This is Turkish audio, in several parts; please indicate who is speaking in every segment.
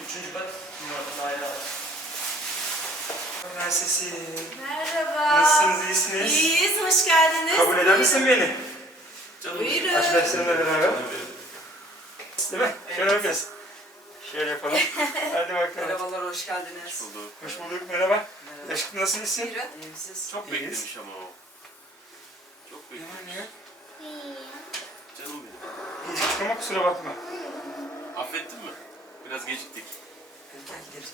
Speaker 1: Üçüncü kat daire. Prensesim.
Speaker 2: Merhaba.
Speaker 1: Nasılsınız, iyisiniz?
Speaker 2: İyiyiz, hoş geldiniz.
Speaker 1: Kabul eder misin beni?
Speaker 2: Buyurun.
Speaker 1: Arkadaşlarımla beraber. Değil mi? Şöyle yapacağız. Şöyle yapalım. Hadi bakalım.
Speaker 3: Merhabalar, hoş geldiniz.
Speaker 1: Hoş bulduk, merhaba. Aşkım nasıl iyisin?
Speaker 2: Buyurun.
Speaker 3: İyi misiniz?
Speaker 4: Çok
Speaker 1: İyiyiz.
Speaker 4: beklemiş ama o. Çok beklemiş.
Speaker 1: Yani
Speaker 4: Canım benim.
Speaker 1: geciktik ama kusura bakma.
Speaker 4: Affettin mi? Biraz geciktik.
Speaker 3: Gel gideriz.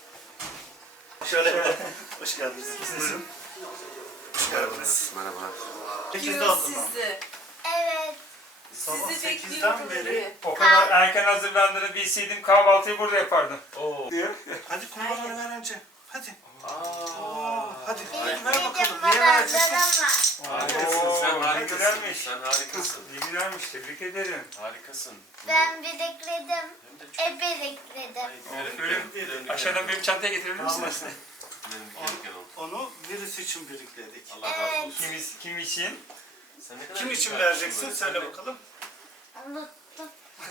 Speaker 5: Şöyle hoş geldiniz.
Speaker 1: Buyurun.
Speaker 5: Hoş geldiniz.
Speaker 4: Merhabalar.
Speaker 2: Bekliyoruz sizi.
Speaker 6: Evet.
Speaker 5: Sabah
Speaker 2: Sizi
Speaker 5: 8'den
Speaker 2: bekliyorum.
Speaker 5: beri.
Speaker 1: O kadar erken hazırlandığını bilseydim kahvaltıyı burada yapardım.
Speaker 4: Oo.
Speaker 1: Diyor.
Speaker 5: Hadi kumbaranı ver önce. Hadi.
Speaker 4: Aa.
Speaker 5: Hadi.
Speaker 4: Ay,
Speaker 5: Ver bakalım.
Speaker 6: Benim
Speaker 5: Niye vereceksin?
Speaker 6: var.
Speaker 4: Harikasın. Sen
Speaker 1: Oo, ne
Speaker 4: harikasın.
Speaker 1: güzelmiş.
Speaker 4: Sen harikasın.
Speaker 1: Ne güzelmiş, tebrik ederim.
Speaker 4: Harikasın.
Speaker 6: Ben birikledim.
Speaker 4: Hem de çok...
Speaker 6: Birikledim.
Speaker 1: Böyle aşağıdan benim çantaya getirebilir misiniz?
Speaker 5: Onu virüs için birikledik.
Speaker 4: Allah razı olsun.
Speaker 1: Kim için?
Speaker 4: Sen ne kadar
Speaker 5: Kim için
Speaker 4: güzel
Speaker 5: vereceksin?
Speaker 4: böyle.
Speaker 5: Söyle
Speaker 4: Sen de-
Speaker 5: bakalım.
Speaker 6: Unuttum.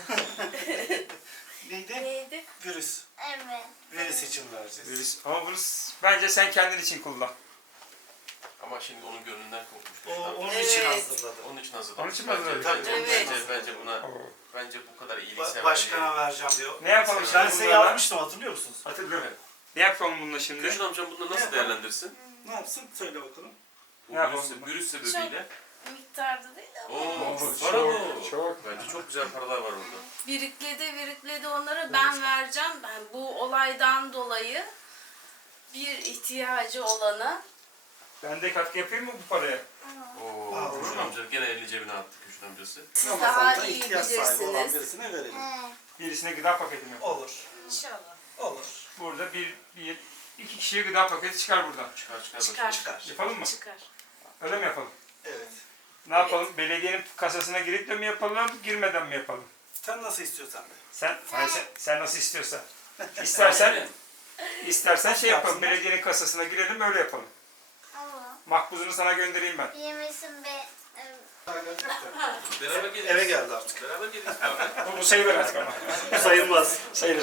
Speaker 5: Neydi?
Speaker 2: Neydi?
Speaker 5: Virüs.
Speaker 6: Evet.
Speaker 5: Virüs için vereceğiz.
Speaker 1: Virüs. Ama bunu bence sen kendin için kullan.
Speaker 4: Ama şimdi onun gönlünden kokmuştur.
Speaker 5: Onun
Speaker 2: Evet.
Speaker 5: için hazırladım.
Speaker 4: Onun için hazırladım.
Speaker 1: Onun için mi hazırladın?
Speaker 4: Bence,
Speaker 2: Evet.
Speaker 4: bence buna,
Speaker 1: Oo.
Speaker 4: bence bu kadar iyiliksever.
Speaker 5: Başkana vereceğim diyor.
Speaker 1: Ne yapalım
Speaker 5: Ben
Speaker 1: şimdi
Speaker 5: size
Speaker 1: bunlarla?
Speaker 5: yazmıştım, hatırlıyor musunuz?
Speaker 1: Hatırlıyorum. Ne yapalım bununla şimdi?
Speaker 4: Gülşen amcam bunu nasıl değerlendirsin?
Speaker 5: Ne yapsın? Söyle bakalım.
Speaker 4: Bu
Speaker 1: Ne yapalım?
Speaker 4: virüs sebebiyle.
Speaker 2: Miktarda değil ama.
Speaker 4: Oo,
Speaker 1: Çok,
Speaker 4: para bu.
Speaker 1: çok.
Speaker 4: Bence çok güzel paralar var orada.
Speaker 2: Birikledi onları ben vereceğim. Ben bu olaydan dolayı bir ihtiyacı olana.
Speaker 1: Ben de katkı yapayım mı bu paraya?
Speaker 4: Oo, Gülşen amca gene elini cebine attı Gülşen amcası.
Speaker 2: Siz daha
Speaker 5: Ramazan'da
Speaker 2: iyi
Speaker 5: ihtiyaç sahibi olan
Speaker 2: bilirsiniz.
Speaker 5: birisine verelim.
Speaker 6: Evet.
Speaker 1: Birisine gıda paketi mi?
Speaker 5: Olur.
Speaker 2: İnşallah.
Speaker 5: Olur.
Speaker 1: Burada iki kişiye gıda paketi çıkar buradan.
Speaker 4: Çıkar.
Speaker 2: Çıkar.
Speaker 5: Çıkar.
Speaker 1: Yapalım mı?
Speaker 2: Çıkar.
Speaker 1: Öyle mi yapalım?
Speaker 5: Evet.
Speaker 1: Ne yapalım? Belediyenin kasasına girip de mi yapalım, girmeden mi yapalım?
Speaker 5: Sen nasıl istiyorsan de.
Speaker 1: Sen nasıl istiyorsan. İstersen şey yapalım. Belediyenin kasasına girelim öyle yapalım.
Speaker 6: Ama
Speaker 1: Makbuzunu sana göndereyim ben.
Speaker 6: yemesin be.
Speaker 4: Beraber geliriz.
Speaker 5: Eve geldi artık.
Speaker 4: Beraber geliriz abi.
Speaker 1: Bu sayılır artık ama.
Speaker 5: Sayılmaz.
Speaker 1: Sayılır.